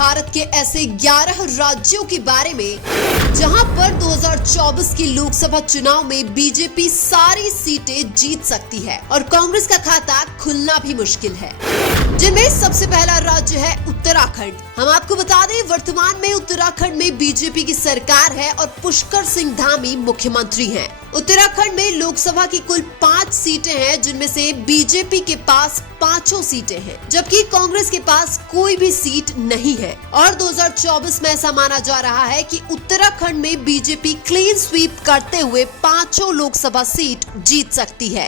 भारत के ऐसे 11 राज्यों के बारे में जहां पर 2024 के लोकसभा चुनाव में बीजेपी सारी सीटें जीत सकती है और कांग्रेस का खाता खुलना भी मुश्किल है, जिनमें सबसे पहला राज्य है उत्तराखंड। हम आपको बता दें, वर्तमान में उत्तराखंड में बीजेपी की सरकार है और पुष्कर सिंह धामी मुख्यमंत्री हैं। उत्तराखंड में लोकसभा की कुल 5 सीटें हैं, जिनमें से बीजेपी के पास 5 सीटें हैं, जबकि कांग्रेस के पास कोई भी सीट नहीं है। और 2024 में ऐसा माना जा रहा है कि उत्तराखंड में बीजेपी क्लीन स्वीप करते हुए 5 लोकसभा सीट जीत सकती है।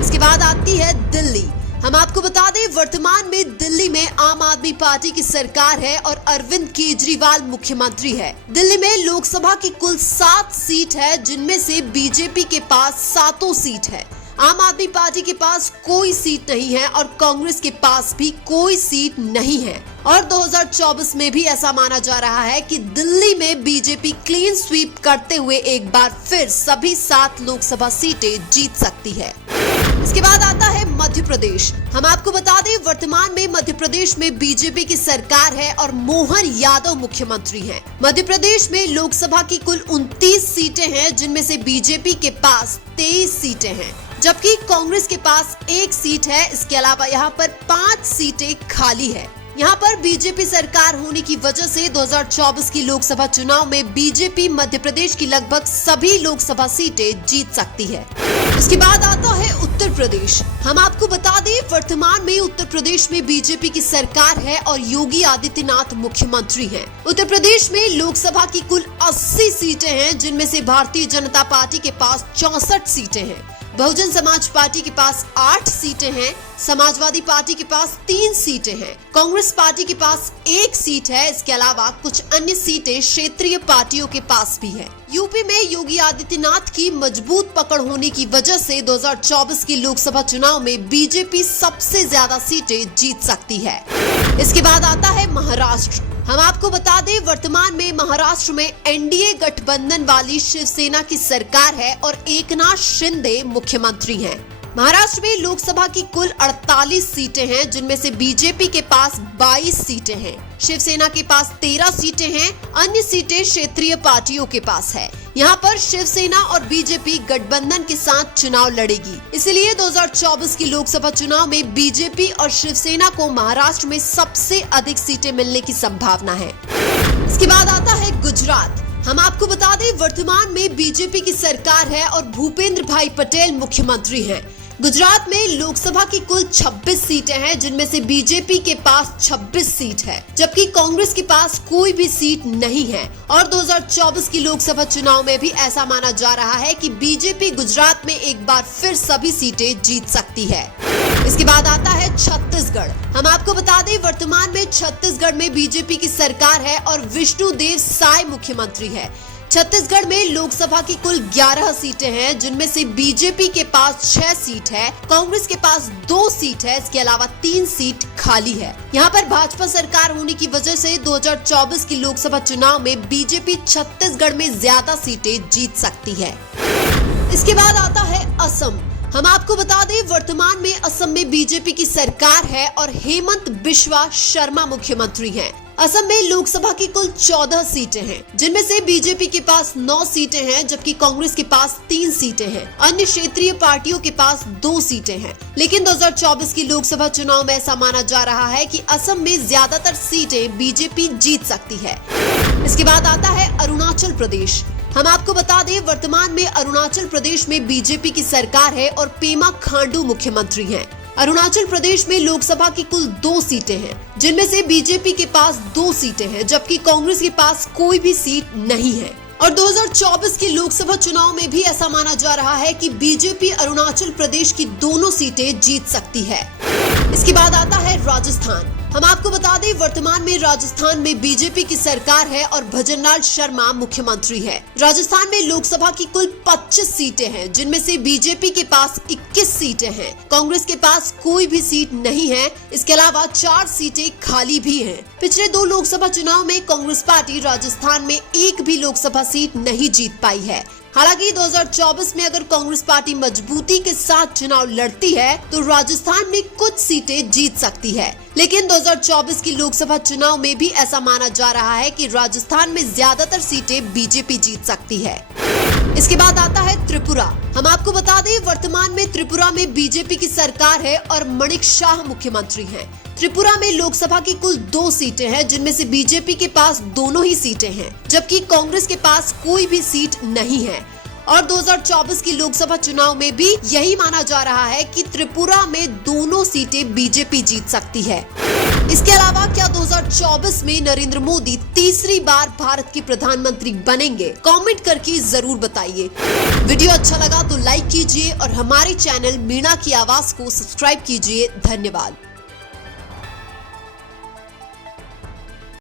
इसके बाद आती है दिल्ली। हम आपको बता दें, वर्तमान में दिल्ली में आम आदमी पार्टी की सरकार है और अरविंद केजरीवाल मुख्यमंत्री है। दिल्ली में लोकसभा की कुल 7 सीट है, जिनमें से बीजेपी के पास 7 सीट है। आम आदमी पार्टी के पास कोई सीट नहीं है और कांग्रेस के पास भी कोई सीट नहीं है। और 2024 में भी ऐसा माना जा रहा है कि दिल्ली में बीजेपी क्लीन स्वीप करते हुए एक बार फिर सभी 7 लोकसभा सीटें जीत सकती है। इसके बाद आता है मध्य प्रदेश। हम आपको बता दें, वर्तमान में मध्य प्रदेश में बीजेपी की सरकार है और मोहन यादव मुख्यमंत्री हैं। मध्य प्रदेश में लोकसभा की कुल 29 सीटें हैं, जिनमें से बीजेपी के पास 23 सीटें हैं, जबकि कांग्रेस के पास 1 सीट है। इसके अलावा यहाँ पर 5 सीटें खाली है। यहाँ पर बीजेपी सरकार होने की वजह से 2024 की लोकसभा चुनाव में बीजेपी मध्य प्रदेश की लगभग सभी लोकसभा सीटें जीत सकती है। इसके बाद आता है उत्तर प्रदेश। हम आपको बता दें, वर्तमान में उत्तर प्रदेश में बीजेपी की सरकार है और योगी आदित्यनाथ मुख्यमंत्री हैं। उत्तर प्रदेश में लोकसभा की कुल 80 सीटें हैं, जिनमें से भारतीय जनता पार्टी के पास 64 सीटें हैं, बहुजन समाज पार्टी के पास 8 सीटें हैं, समाजवादी पार्टी के पास 3 सीटें हैं, कांग्रेस पार्टी के पास 1 सीट है। इसके अलावा कुछ अन्य सीटें क्षेत्रीय पार्टियों के पास भी है। यूपी में योगी आदित्यनाथ की मजबूत पकड़ होने की वजह से 2024 के लोकसभा चुनाव में बीजेपी सबसे ज्यादा सीटें जीत सकती है। इसके बाद आता है महाराष्ट्र। हम आपको बता दें, वर्तमान में महाराष्ट्र में एनडीए गठबंधन वाली शिवसेना की सरकार है और एकनाथ शिंदे मुख्यमंत्री हैं। महाराष्ट्र में लोकसभा की कुल 48 सीटें हैं, जिनमें से बीजेपी के पास 22 सीटें हैं, शिवसेना के पास 13 सीटें हैं, अन्य सीटें क्षेत्रीय पार्टियों के पास है। यहाँ पर शिवसेना और बीजेपी गठबंधन के साथ चुनाव लड़ेगी, इसलिए 2024 की लोकसभा चुनाव में बीजेपी और शिवसेना को महाराष्ट्र में सबसे अधिक सीटें मिलने की संभावना है। इसके बाद आता है गुजरात। हम आपको बता दें, वर्तमान में बीजेपी की सरकार है और भूपेंद्र भाई पटेल मुख्यमंत्री हैं। गुजरात में लोकसभा की कुल 26 सीटें हैं, जिनमें से बीजेपी के पास 26 सीट है, जबकि कांग्रेस के पास कोई भी सीट नहीं है। और 2024 की लोकसभा चुनाव में भी ऐसा माना जा रहा है कि बीजेपी गुजरात में एक बार फिर सभी सीटें जीत सकती है। इसके बाद आता है छत्तीसगढ़। हम आपको बता दें, वर्तमान में छत्तीसगढ़ में बीजेपी की सरकार है और विष्णुदेव साय मुख्यमंत्री है। छत्तीसगढ़ में लोकसभा की कुल 11 सीटें हैं, जिनमें से बीजेपी के पास 6 सीट है, कांग्रेस के पास 2 सीट है। इसके अलावा 3 सीट खाली है। यहाँ पर भाजपा सरकार होने की वजह से 2024 की लोकसभा चुनाव में बीजेपी छत्तीसगढ़ में ज्यादा सीटें जीत सकती है। इसके बाद आता है असम। हम आपको बता दें, वर्तमान में असम में बीजेपी की सरकार है और हेमंत बिस्वा शर्मा मुख्यमंत्री हैं। असम में लोकसभा की कुल 14 सीटें हैं, जिनमें से बीजेपी के पास 9 सीटें हैं, जबकि कांग्रेस के पास 3 सीटें हैं। अन्य क्षेत्रीय पार्टियों के पास 2 सीटें हैं। लेकिन 2024 की लोकसभा चुनाव में ऐसा माना जा रहा है कि असम में ज्यादातर सीटें बीजेपी जीत सकती है। इसके बाद आता है अरुणाचल प्रदेश। हम आपको बता दें, वर्तमान में अरुणाचल प्रदेश में बीजेपी की सरकार है और पेमा खांडू मुख्यमंत्री हैं। अरुणाचल प्रदेश में लोकसभा की कुल 2 सीटें हैं, जिनमें से बीजेपी के पास 2 सीटें हैं, जबकि कांग्रेस के पास कोई भी सीट नहीं है। और 2024 के लोकसभा चुनाव में भी ऐसा माना जा रहा है कि बीजेपी अरुणाचल प्रदेश की दोनों सीटें जीत सकती है। इसके बाद आता है राजस्थान। हम आपको बता दें, वर्तमान में राजस्थान में बीजेपी की सरकार है और भजनलाल शर्मा मुख्यमंत्री है। राजस्थान में लोकसभा की कुल 25 सीटें हैं, जिनमें से बीजेपी के पास 21 सीटें हैं, कांग्रेस के पास कोई भी सीट नहीं है। इसके अलावा 4 सीटें खाली भी हैं। पिछले 2 लोकसभा चुनाव में कांग्रेस पार्टी राजस्थान में एक भी लोकसभा सीट नहीं जीत पाई है। हालांकि 2024 में अगर कांग्रेस पार्टी मजबूती के साथ चुनाव लड़ती है तो राजस्थान में कुछ सीटें जीत सकती है, लेकिन 2024 की लोकसभा चुनाव में भी ऐसा माना जा रहा है कि राजस्थान में ज्यादातर सीटें बीजेपी जीत सकती है। इसके बाद आता है त्रिपुरा। हम आपको बता दें, वर्तमान में त्रिपुरा में बीजेपी की सरकार है और मणिक शाह मुख्यमंत्री हैं। त्रिपुरा में लोकसभा की कुल 2 सीटें हैं, जिनमें से बीजेपी के पास दोनों ही सीटें हैं, जबकि कांग्रेस के पास कोई भी सीट नहीं है। और 2024 की लोकसभा चुनाव में भी यही माना जा रहा है कि त्रिपुरा में दोनों सीटें बीजेपी जीत सकती है। इसके अलावा क्या 2024 में नरेंद्र मोदी तीसरी बार भारत के प्रधानमंत्री बनेंगे? कमेंट करके जरूर बताइए। वीडियो अच्छा लगा तो लाइक कीजिए और हमारे चैनल मीणा की आवाज को सब्सक्राइब कीजिए। धन्यवाद।